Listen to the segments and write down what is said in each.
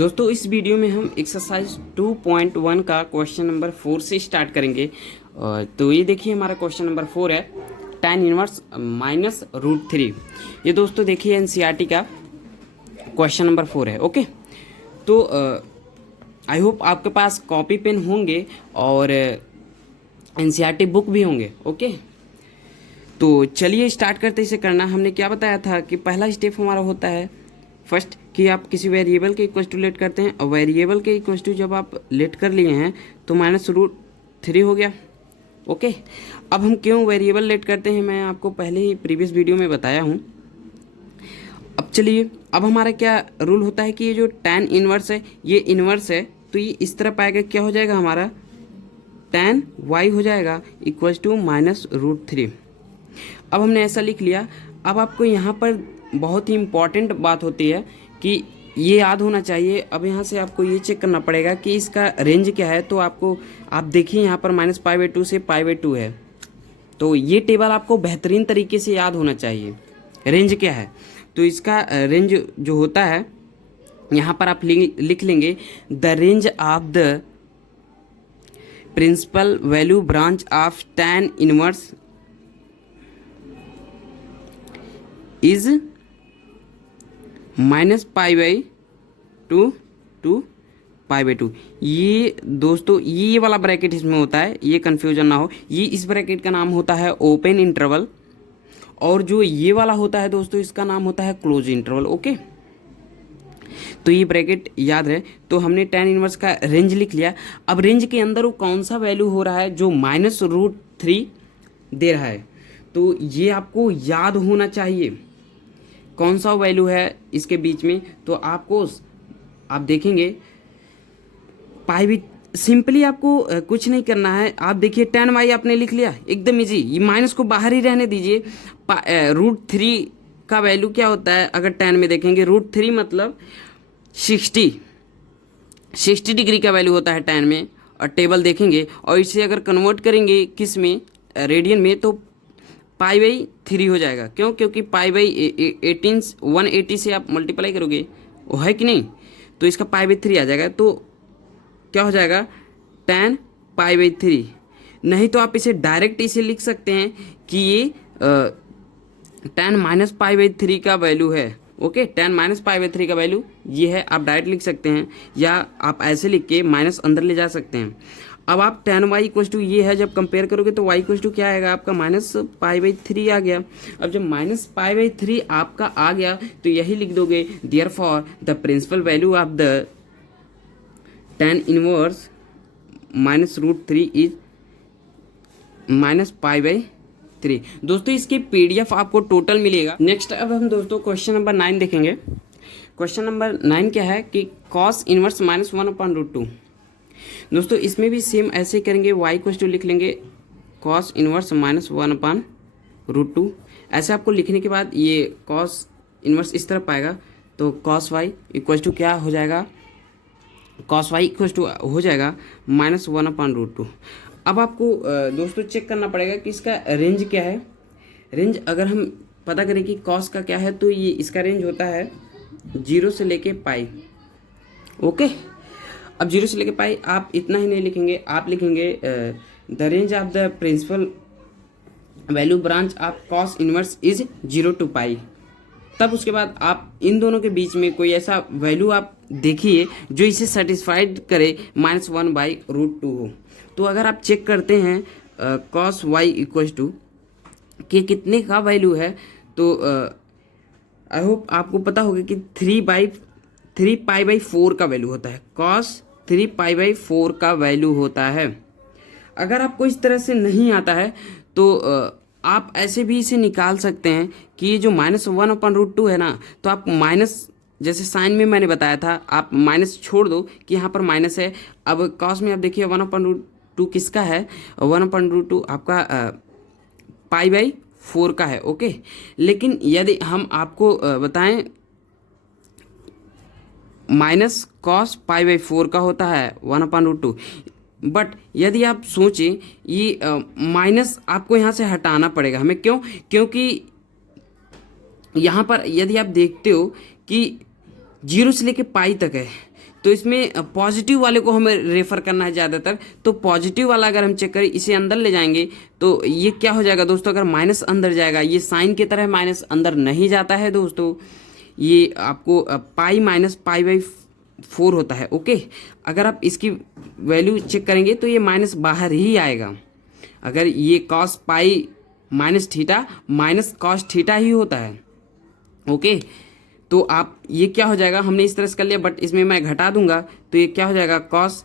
दोस्तों इस वीडियो में हम एक्सरसाइज 2.1 का क्वेश्चन नंबर 4 से स्टार्ट करेंगे। तो ये देखिए हमारा क्वेश्चन नंबर 4 है tan इनवर्स माइनस रूट 3। ये दोस्तों देखिए एनसीईआरटी का क्वेश्चन नंबर 4 है। ओके, तो आई होप आपके पास कॉपी पेन होंगे और एनसीईआरटी बुक भी होंगे। ओके, तो चलिए स्टार्ट करते इसे करना। हमने क्या बताया था कि पहला स्टेप हमारा होता है फर्स्ट कि आप किसी वेरिएबल के इक्वल टू लेट करते हैं, और वेरिएबल के इक्वल टू जब आप लेट कर लिए हैं तो माइनस रूट 3 हो गया। ओके, अब हम क्यों वेरिएबल लेट करते हैं मैं आपको पहले ही प्रीवियस वीडियो में बताया हूँ। अब चलिए, अब हमारा क्या रूल होता है कि ये जो tan इनवर्स है ये इनवर्स है, तो ये इस तरफ आएगा, क्या हो जाएगा हमारा tan y हो जाएगा इक्वल टू माइनस रूट 3। अब हमने ऐसा लिख लिया। अब आपको यहाँ पर बहुत ही इम्पॉर्टेंट बात होती है कि ये याद होना चाहिए। अब यहाँ से आपको ये चेक करना पड़ेगा कि इसका रेंज क्या है। तो आपको आप देखिए यहाँ पर -π/2 से π/2 है, तो ये टेबल आपको बेहतरीन तरीके से याद होना चाहिए। रेंज क्या है, तो इसका रेंज जो होता है यहाँ पर आप लिख लेंगे the range of the principal value branch of tan inverse is -π/2 to π/2। ये दोस्तों ये वाला ब्रैकेट इसमें होता है, ये कन्फ्यूजन ना हो। ये इस ब्रैकेट का नाम होता है ओपन इंटरवल, और जो ये वाला होता है दोस्तों इसका नाम होता है क्लोज इंटरवल। ओके, तो ये ब्रैकेट याद रहे। तो हमने tan इनवर्स का रेंज लिख लिया। अब रेंज के अंदर वो कौन सा वैल्यू हो रहा है जो -√3 दे रहा है, तो ये आपको याद होना चाहिए कौन सा वैल्यू है इसके बीच में। तो आपको आप देखेंगे पाई भी सिंपली आपको कुछ नहीं करना है। आप देखिए tan y आपने लिख लिया, एकदम इजी। ये माइनस को बाहर ही रहने दीजिए। √3 का वैल्यू क्या होता है अगर tan में देखेंगे, √3 मतलब 60 डिग्री का वैल्यू होता है tan में। और टेबल देखेंगे और इसे अगर कन्वर्ट करेंगे किस में, रेडियन में, तो π/3 हो जाएगा। क्यों? क्योंकि π/18 180 से आप मल्टीप्लाई करोगे, वो है कि नहीं, तो इसका π/3 आ जाएगा। तो क्या हो जाएगा tan π/3। नहीं तो आप इसे डायरेक्ट इसे लिख सकते हैं कि ये tan -π/3 का वैल्यू है। ओके, tan -π/3 का वैल्यू ये है, आप डायरेक्ट लिख सकते हैं, या आप ऐसे लिख के माइनस अंदर ले जा सकते हैं। अब आप tan y इक्वल टू ये है, जब कंपेयर करोगे तो y इक्वल टू क्या आएगा आपका -π/3 आ गया। अब जब -π/3 आपका आ गया तो यही लिख दोगे therefore the principal value of the tan inverse -√3 is -π/3। दोस्तों इसकी PDF आपको टोटल मिलेगा। नेक्स्ट अब हम दोस्तों क्वेश्चन नंबर 9 देखेंगे। क्वेश्चन नंबर 9 क्या है कि cos इनवर्स -1/√2। दोस्तों इसमें भी सेम ऐसे करेंगे, y इक्वल टू लिख लेंगे cos इनवर्स -1/√2। ऐसे आपको लिखने के बाद ये cos इनवर्स इस तरफ आएगा, तो cos y इक्वल टू क्या हो जाएगा, cos y इक्वल टू हो जाएगा -1/√2। अब आपको दोस्तों चेक करना पड़ेगा कि इसका रेंज क्या है। रेंज अगर हम पता करें कि cos का क्या है, तो ये इसका रेंज होता है 0 से लेके पाई। ओके, अब 0 से लेके पाई आप इतना ही नहीं लिखेंगे, आप लिखेंगे the range of the principal value branch of cos inverse is 0 to pi. तब उसके बाद आप इन दोनों के बीच में कोई ऐसा वैल्यू आप देखिए जो इसे सेटिस्फाइड करे -1/√2 हो। तो अगर आप चेक करते हैं cos y इक्वल टू कि कितने का वैल्यू है, तो आई होप आपको पता होगा कि 3π/4 का वैल्यू होता है। cos 3π/4 का वैल्यू होता है। अगर आपको इस तरह से नहीं आता है तो आप ऐसे भी इसे निकाल सकते हैं कि ये जो -1/√2 है ना, तो आप माइनस, जैसे साइन में मैंने बताया था, आप माइनस छोड़ दो कि यहाँ पर माइनस है। अब cos में आप देखिए 1/√2 किसका है, 1/√2 आपका π/4 का है। ओके, लेकिन यदि हम आपको बताएं -cos π/4 का होता है 1/√2, बट यदि आप सोचें ये माइनस आपको यहाँ से हटाना पड़ेगा हमें। क्यों? क्योंकि यहाँ पर यदि आप देखते हो कि 0 से लेके पाई तक है, तो इसमें पॉजिटिव वाले को हमें रेफर करना है ज़्यादातर। तो पॉजिटिव वाला अगर हम चेक करें, इसे अंदर ले जाएंगे तो ये क्या हो जाएगा दोस्तों, अगर माइनस अंदर जाएगा, ये साइन की तरह माइनस अंदर नहीं जाता है दोस्तों, ये आपको पाई माइनस पाई बाई 4 होता है। ओके, अगर आप इसकी वैल्यू चेक करेंगे तो ये माइनस बाहर ही आएगा। अगर ये cos pi minus theta minus cos theta ही होता है। ओके, तो आप ये क्या हो जाएगा, हमने इस तरह से कर लिया, बट इसमें मैं घटा दूंगा तो ये क्या हो जाएगा, कॉस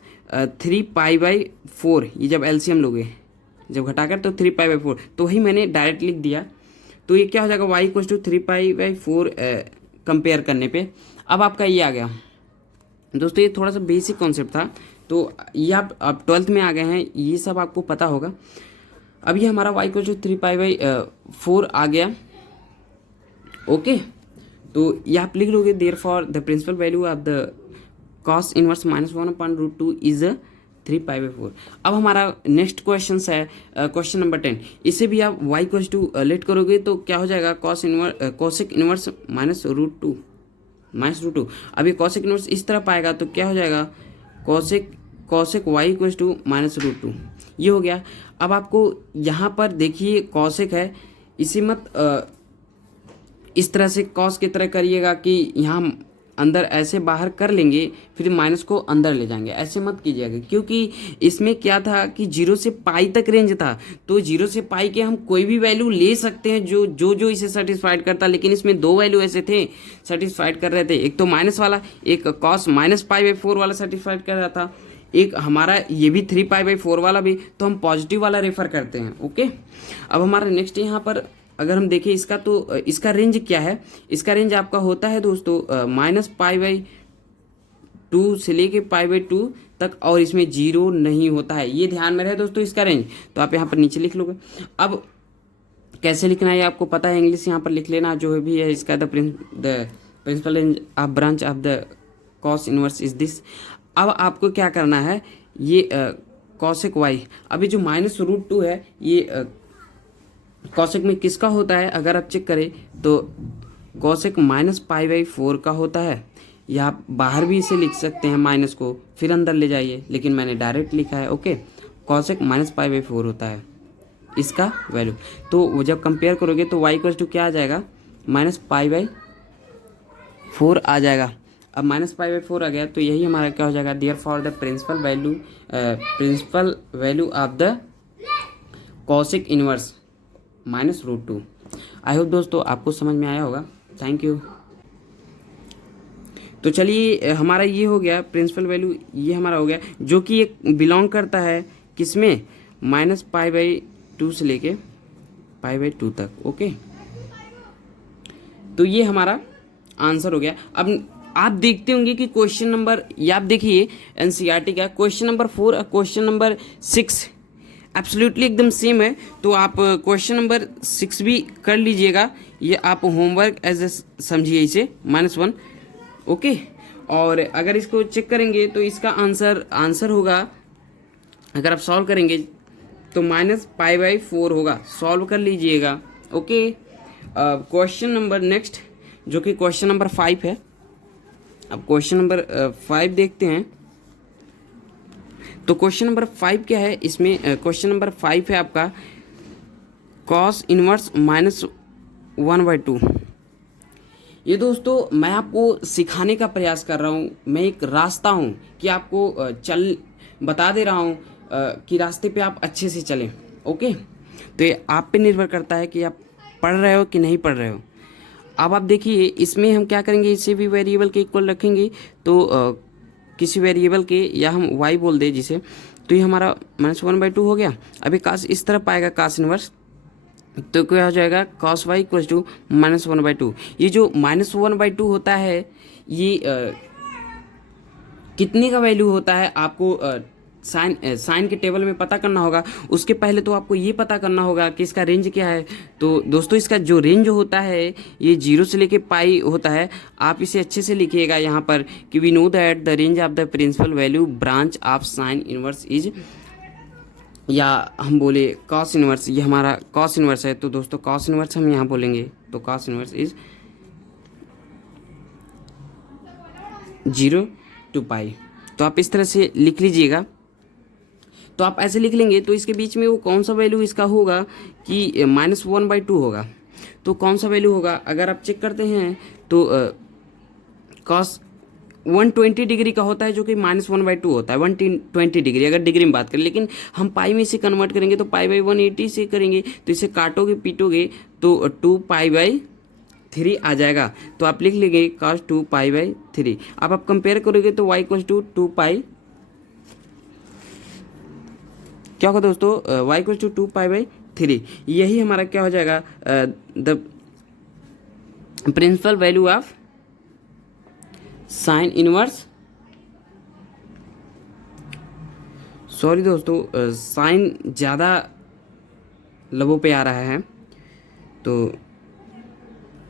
3 पाई बाई 4। ये जब एलसीएम लोगे, जब घटाकर तो 3 पाई बाई 4, तो वही मैंने डायरेक्ट लिख दिया। तो ये क्या हो जाएगा, y equals to 3 pi by 4 compare करने पे। अब आपका ये आ गया दोस्तों, ये थोड़ा सा बेसिक कॉन्सेप्ट था, तो ये आप 12th में आ गए हैं, ये सब आपको पता होगा। अब ये हमारा y equals to 3 pi by 4 आ गया। ओके, तो ये आप लिख लोगे, therefore the principal value of the cos inverse -1/√2 is 3 pi by 4। अब हमारा नेक्स्ट क्वेश्चन है क्वेश्चन नंबर 10। इसे भी आप y इक्वल्स टू लेट करोगे तो क्या हो जाएगा, कोसेक इनवर्स -√2। अब ये कोसेक इनवर्स इस तरफ आएगा तो क्या हो जाएगा, कोसेक y इक्वल्स टू -√2। ये हो गया। अब आपको यहाँ पर देखिए कोसेक है, इसी मत इस तरह से कॉस की तरह करिएगा कि यहाँ अंदर ऐसे बाहर कर लेंगे, फिर माइनस को अंदर ले जाएंगे, ऐसे मत कीजिएगा, क्योंकि इसमें क्या था कि 0 से पाई तक रेंज था। तो 0 से पाई के हम कोई भी वैल्यू ले सकते हैं जो जो जो इसे सेटिस्फाइड करता, लेकिन इसमें 2 वैल्यू ऐसे थे सेटिस्फाइड कर रहे थे, एक तो माइनस वाला, एक कॉस माइनस पाई बाई 4 वाला सेटिस्फाइड कर रहा था, एक हमारा ये भी 3 पाई बाई 4 वाला भी, तो हम पॉजिटिव वाला रेफर करते हैं। ओके, अब हमारा नेक्स्ट यहाँ पर अगर हम देखें इसका, तो इसका रेंज क्या है, इसका रेंज आपका होता है दोस्तों -π/2 से लेके π/2 तक, और इसमें 0 नहीं होता है, ये ध्यान में रहे दोस्तों इसका रेंज। तो आप यहाँ पर नीचे लिख लोगे। अब कैसे लिखना है आपको पता है, इंग्लिश यहाँ पर लिख लेना जो भी है इसका, the principal range of branch of the cos inverse is this. अब आपको क्या करना है, ये कॉसेक वाई, अभी जो -√2 है ये कॉसेक में किसका होता है, अगर आप चेक करें तो कॉसेक -π/4 का होता है। या आप बाहर भी इसे लिख सकते हैं, माइनस को फिर अंदर ले जाइए, लेकिन मैंने डायरेक्ट लिखा है। ओके, कॉसेक -π/4 होता है इसका वैल्यू। तो वो जब कंपेयर करोगे तो y इक्वल्स टू क्या आ जाएगा, -π/4 आ जाएगा। अब -π/4 आ गया तो यही हमारा क्या हो जाएगा, therefore the principal value of the cosec inverse -√2। I hope दोस्तों आपको समझ में आया होगा। Thank you. तो चलिए हमारा ये हो गया प्रिंसिपल वैल्यू, ये हमारा हो गया, जो कि एक बिलोंग करता है किसमें, -π/2 से लेके π/2 तक। ओके, तो ये हमारा आंसर हो गया। अब आप देखते होंगे कि क्वेश्चन नंबर, ये आप देखिए एनसीईआरटी का क्वेश्चन नंबर 4 और क्वेश्चन नंबर 6 एब्सोल्युटली एकदम सेम है। तो आप क्वेश्चन नंबर 6 भी कर लीजिएगा, ये आप होमवर्क एज ए समझिए इसे, -1। ओके, और अगर इसको चेक करेंगे तो इसका आंसर होगा, अगर आप सॉल्व करेंगे तो -π/4 होगा, सॉल्व कर लीजिएगा। ओके, क्वेश्चन नंबर नेक्स्ट जो कि क्वेश्चन नंबर 5 है। अब क्वेश्चन नंबर 5 देखते हैं। तो क्वेश्चन नंबर 5 क्या है, इसमें क्वेश्चन नंबर 5 है आपका कॉस इनवर्स -1/2। ये दोस्तों मैं आपको सिखाने का प्रयास कर रहा हूँ, मैं एक रास्ता हूँ कि आपको बता दे रहा हूँ कि रास्ते पे आप अच्छे से चलें। ओके, तो ये आप पे निर्भर करता है कि आप पढ़ रहे हो कि नहीं पढ़ रहे हो। अब आप देखिए इसमें हम क्या करेंगे, इसे भी वेरिएबल के इक्वल रखेंगे, तो किसी वेरिएबल के, या हम y बोल दे जिसे, तो ये हमारा -1/2 हो गया। अभी कास इस तरफ आएगा कास इनवर्स, तो क्या हो जाएगा, cos y इक्वल्स टू -1/2। ये जो -1/2 होता है ये कितने का वैल्यू होता है आपको साइन के टेबल में पता करना होगा। उसके पहले तो आपको ये पता करना होगा कि इसका रेंज क्या है। तो दोस्तों इसका जो रेंज होता है ये 0 से लेके पाई होता है। आप इसे अच्छे से लिखिएगा यहाँ पर कि we know that the range of the principal value branch of sine inverse is, या हम बोले कॉस इनवर्स, ये हमारा कॉस इनवर्स है। तो दोस्तों कॉस इनवर्स हम यहाँ बोलेंगे, तो कॉस इनवर्स इज 0 टू पाई। तो आप इस तरह से लिख लीजिएगा। तो आप ऐसे लिख लेंगे तो इसके बीच में वो कौन सा वैल्यू इसका होगा कि -1/2 होगा। तो कौन सा वैल्यू होगा अगर आप चेक करते हैं तो कॉस 120 डिग्री का होता है जो कि -1/2 होता है 120 डिग्री अगर डिग्री में बात करें। लेकिन हम पाई में इसे कन्वर्ट करेंगे तो पाई/180 से करेंगे तो इसे काटोगे पीटोगे तो 2π/3 आ जाएगा। तो आप लिख लेंगे cos 2π/3। अब आप कंपेयर करोगे तो y = 2π, क्या होगा दोस्तों, y = 2π/3। यही हमारा क्या हो जाएगा, the principal value of sine inverse, sorry दोस्तों साइन ज़्यादा लबों पे आ रहा है तो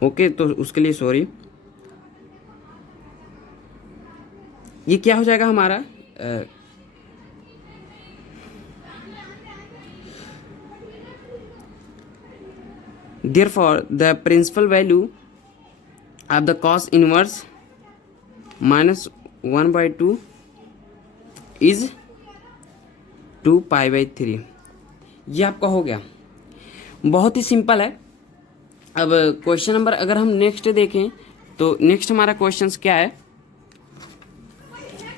ओके, तो उसके लिए सॉरी। ये क्या हो जाएगा हमारा, therefore the principal value of the cos inverse -1/2 is 2π/3। ये आपका हो गया, बहुत ही सिंपल है। अब क्वेश्चन नंबर अगर हम नेक्स्ट देखें तो नेक्स्ट हमारा क्वेश्चन क्या है,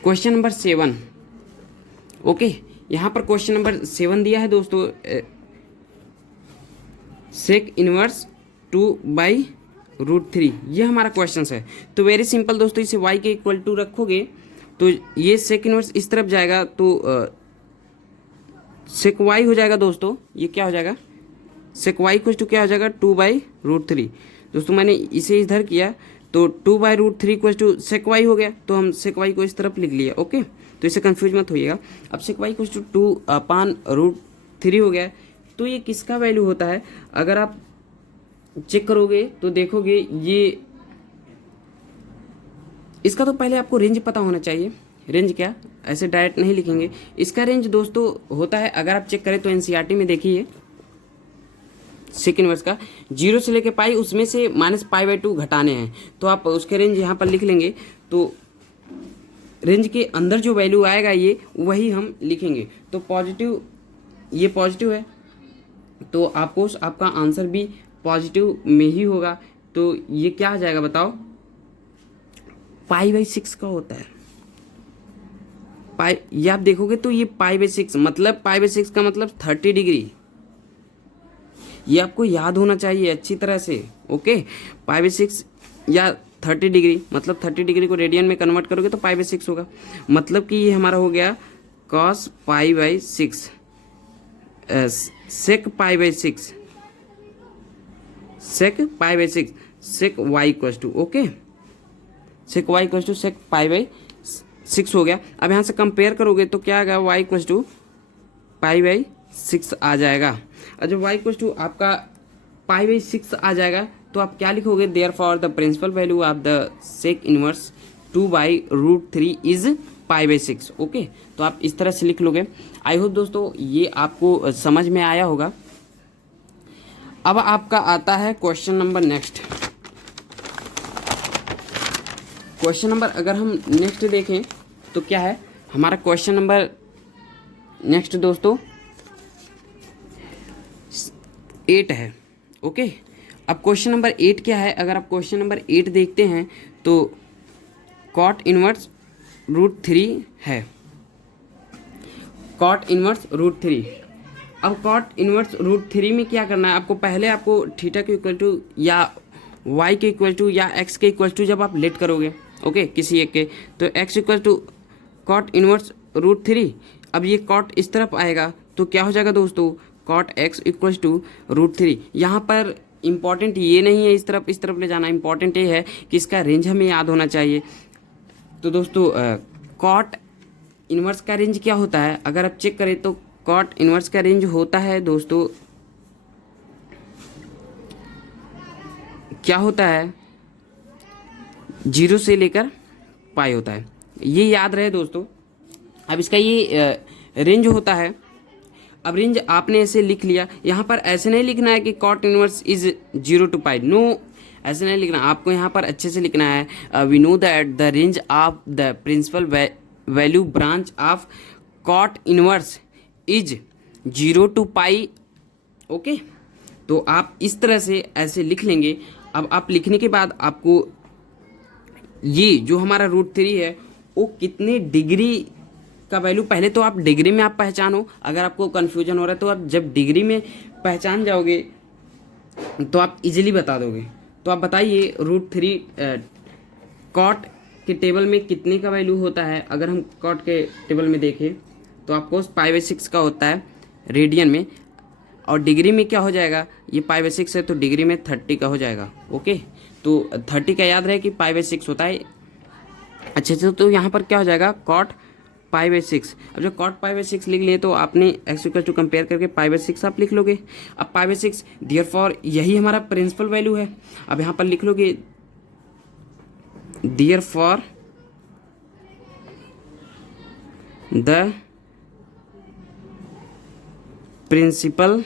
क्वेश्चन नंबर 7। ओके, यहाँ पर क्वेश्चन नंबर 7 दिया है दोस्तों, सेक इनवर्स 2/√3, ये हमारा क्वेश्चन है। तो वेरी सिंपल दोस्तों, इसे y के इक्वल टू रखोगे तो ये सेक इनवर्स इस तरफ जाएगा तो सेक y हो जाएगा दोस्तों। ये क्या हो जाएगा, सेक y इक्वल टू क्या हो जाएगा 2/√3। दोस्तों मैंने इसे इधर किया तो 2/√3 इक्वल टू सेक y हो गया, तो हम सेक y को इस तरफ लिख लिया। ओके, तो इसे कंफ्यूज मत होइएगा। अब सेक y इक्वल टू 2/√3 हो गया। तो ये किसका वैल्यू होता है, अगर आप चेक करोगे तो देखोगे ये, इसका तो पहले आपको रेंज पता होना चाहिए। रेंज क्या, ऐसे डायरेक्ट नहीं लिखेंगे। इसका रेंज दोस्तों होता है, अगर आप चेक करें तो एनसीईआरटी में देखिए सेक इनवर्स का 0 से लेके पाई, उसमें से -π/2 घटाने हैं। तो आप उसके रेंज यहाँ पर लिख लेंगे तो रेंज के अंदर जो वैल्यू आएगा ये वही हम लिखेंगे। तो पॉजिटिव, ये पॉजिटिव है तो आपको आपका आंसर भी पॉजिटिव में ही होगा। तो ये क्या आ जाएगा बताओ, π/6 का होता है पाई। ये आप देखोगे तो ये π/6 मतलब π/6 का मतलब 30 डिग्री। ये आपको याद होना चाहिए अच्छी तरह से। ओके, π/6 या 30 डिग्री मतलब 30 डिग्री को रेडियन में कन्वर्ट करोगे तो π/6 होगा। मतलब कि ये हमारा हो गया cos π/6 sec π/6 sec π/6 sec y equal to, okay, sec y equal to sec π/6 हो गया। अब यहाँ से कंपेयर करोगे तो क्या आएगा, y इक्वल टू π/6 आ जाएगा। और जब y इक्वल टू आपका π/6 आ जाएगा तो आप क्या लिखोगे, therefore the principal value of the sec inverse 2/√3 is π/6। Okay, तो आप इस तरह से लिख लोगे। आई होप दोस्तों ये आपको समझ में आया होगा। अब आपका आता है question number next. Question number अगर हम नेक्स्ट देखें तो क्या है हमारा क्वेश्चन नंबर नेक्स्ट दोस्तों 8 है। ओके, अब क्वेश्चन नंबर 8 क्या है, अगर आप क्वेश्चन नंबर 8 देखते हैं तो कॉट इनवर्स √3 है, कॉट इनवर्स √3। अब कॉट इनवर्स √3 में क्या करना है आपको, पहले आपको थीटा के इक्वल टू या y के इक्वल टू या x के इक्वल टू जब आप लेट करोगे, ओके, किसी एक के, तो x equal to cot inverse √3। अब ये कॉट इस तरफ आएगा तो क्या हो जाएगा दोस्तों, कॉट x इक्वल टू √3। यहाँ पर इंपॉर्टेंट ये नहीं है इस तरफ ले जाना, इंपॉर्टेंट ये है कि इसका रेंज हमें याद होना चाहिए। तो दोस्तों कॉट इनवर्स का रेंज क्या होता है, अगर आप चेक करें तो कॉट इनवर्स का रेंज होता है दोस्तों, क्या होता है, 0 से लेकर पाई होता है। ये याद रहे दोस्तों। अब इसका ये रेंज होता है। अब रेंज आपने ऐसे लिख लिया, यहाँ पर ऐसे नहीं लिखना है कि cot inverse is 0 to pi, no, ऐसे नहीं लिखना, आपको यहाँ पर अच्छे से लिखना है we know that the range of the principal value branch of cot inverse is 0 to pi. Okay, तो आप इस तरह से ऐसे लिख लेंगे। अब आप लिखने के बाद आपको ये जो हमारा √3 है वो कितने डिग्री का वैल्यू, पहले तो आप डिग्री में आप पहचानो। अगर आपको कन्फ्यूजन हो रहा है तो आप जब डिग्री में पहचान जाओगे तो आप इजीली बता दोगे। तो आप बताइए √3 कॉट के टेबल में कितने का वैल्यू होता है। अगर हम कॉट के टेबल में देखें तो आपको π/6 का होता है रेडियन में, और डिग्री में क्या हो जाएगा, ये π/6 है तो डिग्री में 30 का हो जाएगा। ओके, तो 30 का याद रहे कि π/6 होता है। अच्छे से, तो यहाँ पर क्या हो जाएगा कॉट π/6। अब जब कॉट π/6 लिख लिए तो आपने x = कंपेयर करके π/6 आप लिख लोगे। अब π/6 देयरफॉर यही हमारा प्रिंसिपल वैल्यू है। अब यहाँ पर लिख लोगे देयरफॉर द प्रिंसिपल,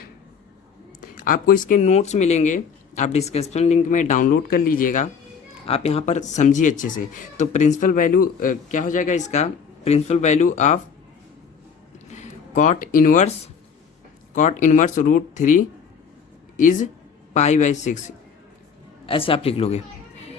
आपको इसके नोट्स मिलेंगे, आप डिस्क्रिप्शन लिंक में डाउनलोड कर लीजिएगा। आप यहाँ पर समझिए अच्छे से। तो प्रिंसिपल वैल्यू क्या हो जाएगा इसका, principal value of cot inverse √3 is π/6, ऐसे आप लिख लोगे।